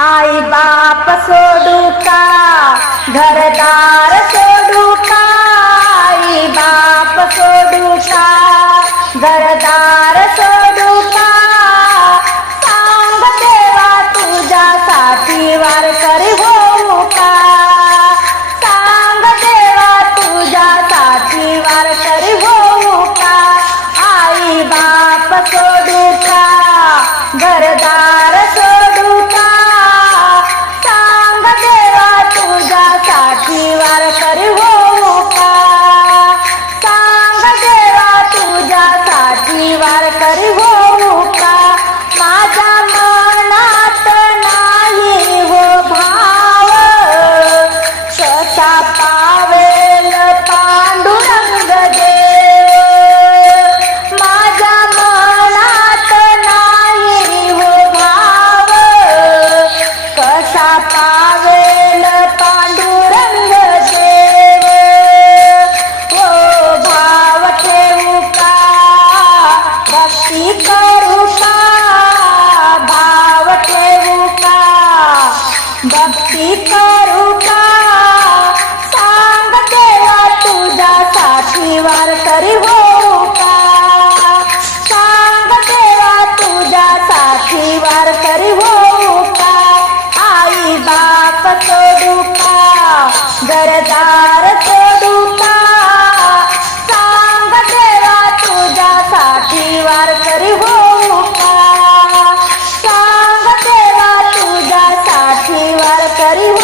आई बाप सोडू का? घरदार सोडू का? आई बाप सोडू का? घरदार सोडू का? सांग देवा तुझ्यासाठी वार करी होऊ का? सांग देवा तुझ्यासाठी वार करी होऊ का? आई बाप सोडू का? घरदार भक्ती करू का भाव ठेवू का भक्ती करू का सांग देवा तुझ्यासाठी वार तरी होऊ का सांग देवा तुझ्यासाठी वार तरी होऊ का आई बाप सोडू का daddy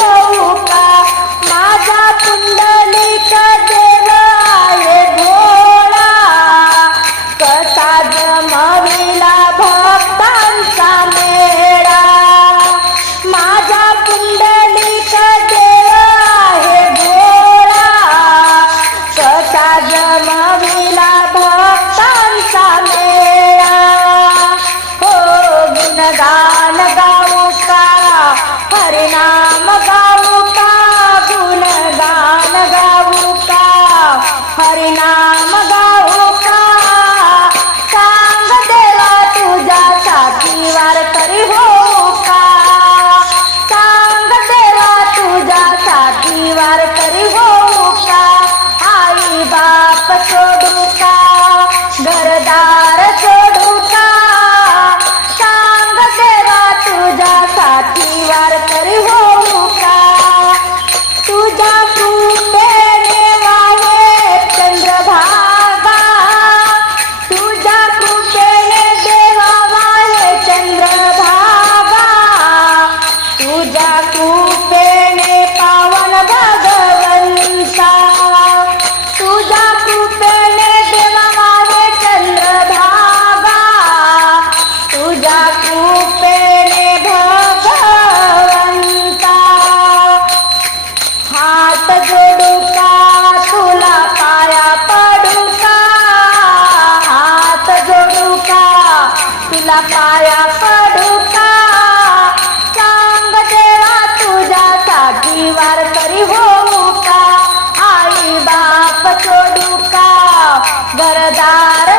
हात जोडू का तुला पाया पडू का हात जोडू का तुला पाया पडू का सांग देवा तुझ्यासाठी तरी होऊ का आई बाप सोडू का घरदार